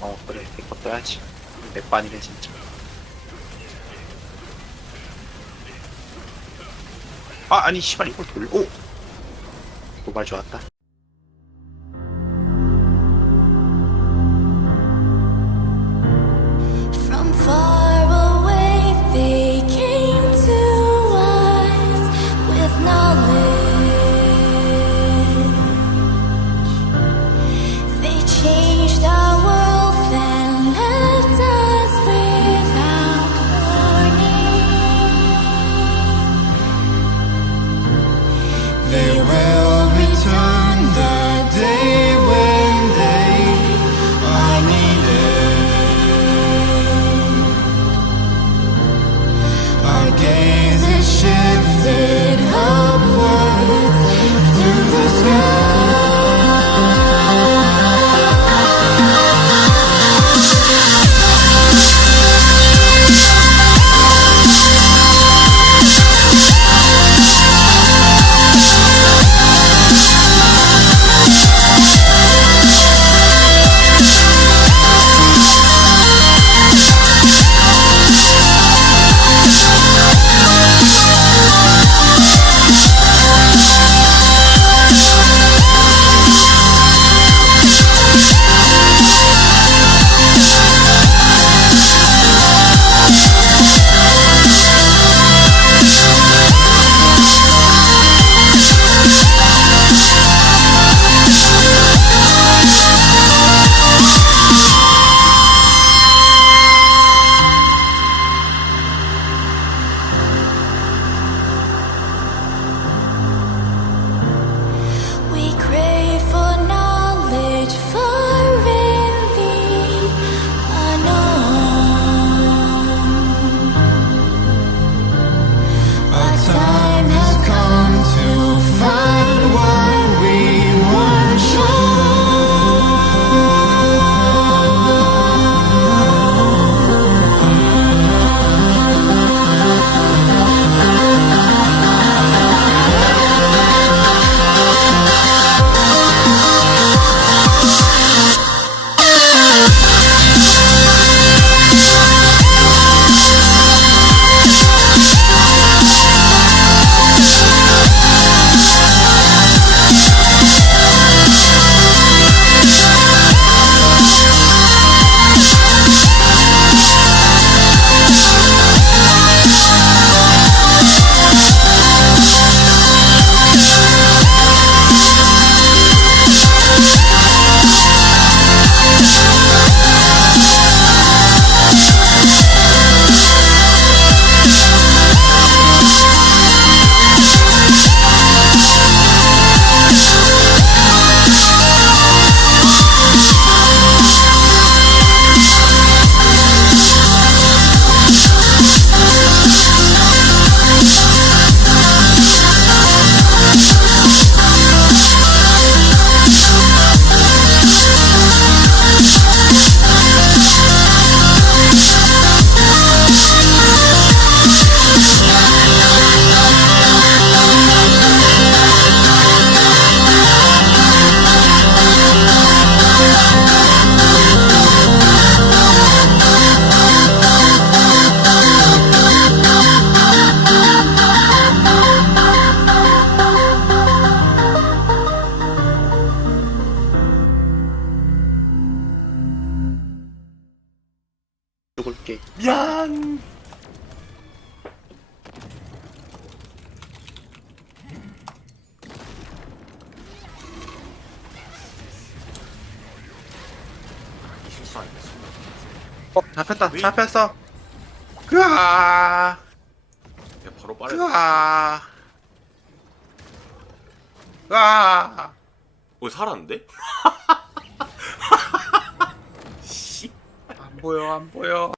어 그래. 이거 떠야지. 맥반이네 진짜. 아 아니 씨발 이걸 오! 도발 좋았다 죽을게 미안. 어 잡혔다 잡혔어 그아 야 바로 빠르. 그아 그아 어 살았는데? 씨. 안 보여 안 보여